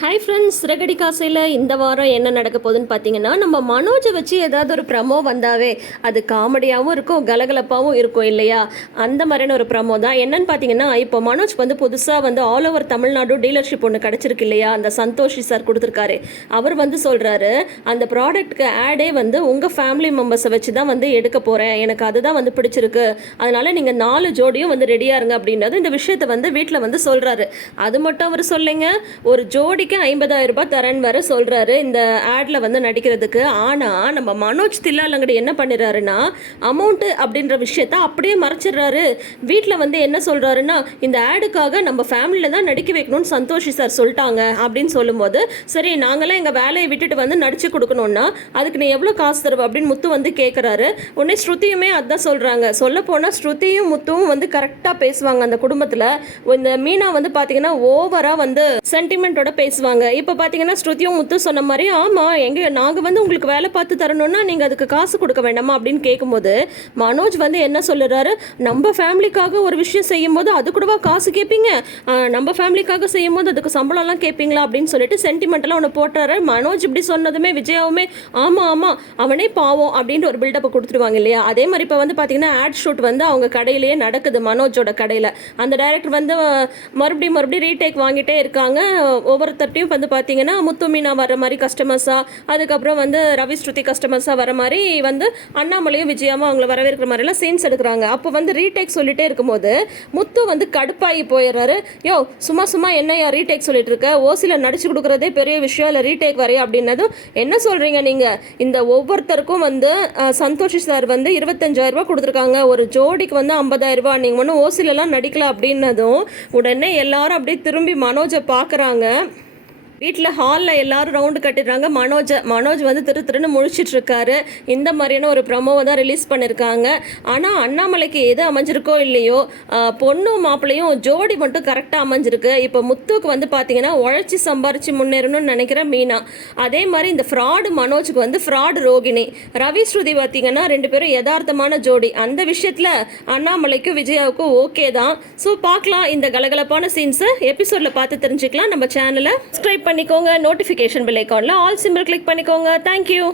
Hi friends, சிறகடி காசையில் இந்த வாரம் என்ன நடக்க போகுதுன்னு பார்த்தீங்கன்னா, நம்ம மனோஜை வச்சு ஏதாவது ஒரு ப்ரமோ வந்தாவே அது காமெடியாகவும் இருக்கும், கலகலப்பாகவும் இருக்கும் இல்லையா? அந்த மாதிரியான ஒரு ப்ரமோ தான். என்னன்னு பார்த்தீங்கன்னா, இப்போ மனோஜ்க்கு வந்து புதுசாக வந்து ஆல் ஓவர் தமிழ்நாடு டீலர்ஷிப் ஒன்று கிடச்சிருக்கு இல்லையா? அந்த சந்தோஷி சார் கொடுத்துருக்காரு. அவர் வந்து சொல்கிறாரு, அந்த ப்ராடக்ட்டுக்கு ஆடே வந்து உங்கள் ஃபேமிலி மெம்பர்ஸை வச்சு தான் வந்து எடுக்க போகிறேன், எனக்கு அதுதான் வந்து பிடிச்சிருக்கு, அதனால் நீங்கள் 4 ஜோடியும் வந்து ரெடியாக இருங்க அப்படின்றது இந்த விஷயத்தை வந்து வீட்டில் வந்து சொல்கிறாரு. அது மட்டும் அவர் சொல்லிங்க, ஒரு ஜோடி 50,000 ரூபாய் தரேன்னு வர சொல்கிறாரு இந்த ஆடில் வந்து நடிக்கிறதுக்கு. ஆனால் நம்ம மனோஜ் தில்லாலங்கடி என்ன பண்ணிடுறாருன்னா, அமௌண்ட்டு அப்படின்ற விஷயத்த அப்படியே மறைச்சிடுறாரு. வீட்டில் வந்து என்ன சொல்கிறாருன்னா, இந்த ஆடுக்காக நம்ம ஃபேமிலியில் தான் நடிக்க வைக்கணும்னு சந்தோஷி சார் சொல்லிட்டாங்க அப்படின்னு சொல்லும்போது, சரி நாங்களாம் எங்கள் வேலையை விட்டுட்டு வந்து நடித்து கொடுக்கணுன்னா அதுக்கு நீ எவ்வளோ காசு தருவ அப்படின்னு முத்து வந்து கேட்குறாரு. உடனே ஸ்ருதியுமே அதுதான் சொல்கிறாங்க. சொல்ல போனால் ஸ்ருதியும் முத்துவும் வந்து கரெக்டாக பேசுவாங்க அந்த குடும்பத்தில். இந்த மீனா வந்து பார்த்தீங்கன்னா ஓவராக வந்து சென்டிமெண்ட்டோட பேசுவாங்க. இப்போ பார்த்தீங்கன்னா ஸ்ருதியும் முத்து சொன்ன மாதிரி, ஆமாம் நாங்கள் வந்து உங்களுக்கு வேலை பார்த்து தரணும்னா நீங்கள் அதுக்கு காசு கொடுக்க வேண்டாமா அப்படின்னு கேட்கும்போது, மனோஜ் வந்து என்ன சொல்லுறாரு, நம்ம ஃபேமிலிக்காக ஒரு விஷயம் செய்யும் போது அது கூடவா காசு கேட்பீங்க, நம்ம ஃபேமிலிக்காக செய்யும் போது அதுக்கு சம்பளம்லாம் கேட்பீங்களா அப்படின்னு சொல்லிட்டு சென்டிமெண்டெல்லாம் ஒன்று போட்டுறாரு. மனோஜ் இப்படி சொன்னதுமே விஜயாவுமே ஆமாம் அவனே பாவம் அப்படின்ட்டு ஒரு பில்டப்பை கொடுத்துருவாங்க இல்லையா? அதே மாதிரி இப்போ வந்து பார்த்தீங்கன்னா ஆட் ஷூட் வந்து அவங்க கடையிலேயே நடக்குது, மனோஜோட கடையில். அந்த டைரக்டர் வந்து மறுபடியும் ரீடேக் வாங்கிட்டே இருக்காங்க. ஒவ்வொருத்தட்டையும் வந்து பார்த்தீங்கன்னா முத்து மீனா வர மாதிரி கஸ்டமர்ஸாக, அதுக்கப்புறம் வந்து ரவி ஸ்ருதி கஸ்டமர்ஸாக வர மாதிரி வந்து அண்ணாமலையும் விஜயாவும் அவங்கள வரவேற்கிற மாதிரிலாம் சீன்ஸ் எடுக்கிறாங்க. அப்போ வந்து ரீடேக் சொல்லிட்டே இருக்கும்போது முத்து வந்து கடுப்பாகி போயிடுறாரு. சும்மா என்னையா ரீடேக் சொல்லிட்டு இருக்க, ஓசியில் நடிச்சு கொடுக்குறதே பெரிய விஷயம், இல்லை ரீடேக் வரையா அப்படின்னதும், என்ன சொல்கிறீங்க நீங்கள், இந்த ஒவ்வொருத்தருக்கும் வந்து சந்தோஷி சார் வந்து 25,000 ரூபா கொடுத்துருக்காங்க, ஒரு ஜோடிக்கு வந்து 50,000 ரூபா, நீங்கள் ஒன்றும் ஓசிலெலாம் நடிக்கல அப்படின்னதும் உடனே எல்லாரும் அப்படியே திரும்பி மனோஜை பார்க்குறாங்க. வீட்டில் ஹாலில் எல்லாரும் ரவுண்டு கட்டிடுறாங்க. மனோஜ் வந்து திருன்னு முழிச்சிட்ருக்காரு. இந்த மாதிரியான ஒரு ப்ரமோவை தான் ரிலீஸ் பண்ணியிருக்காங்க. ஆனால் அண்ணாமலைக்கு எது அமைஞ்சிருக்கோ இல்லையோ, பொண்ணும் மாப்பிள்ளையும் ஜோடி மட்டும் கரெக்டாக அமைஞ்சிருக்கு. இப்போ முத்துக்கு வந்து பார்த்தீங்கன்னா உழைச்சி சம்பாரித்து முன்னேறணும்னு நினைக்கிற மீனா, அதே மாதிரி இந்த ஃப்ராடு மனோஜுக்கு வந்து ஃப்ராடு ரோகிணி, ரவி ஸ்ருதி பார்த்தீங்கன்னா 2 பேரும் யதார்த்தமான ஜோடி. அந்த விஷயத்தில் அண்ணாமலைக்கும் விஜயாவுக்கும் ஓகே தான். ஸோ பார்க்கலாம், இந்த கலகலப்பான சீன்ஸை எபிசோடில் பார்த்து தெரிஞ்சுக்கலாம். நம்ம சேனலை சப்ஸ்கிரைப் பண்ணிக்கோங்க, நோட்டிஃபிகேஷன் பெல் ஐகானில் ஆல் சிம்பிள் கிளிக் பண்ணிக்கோங்க. தேங்க்யூ.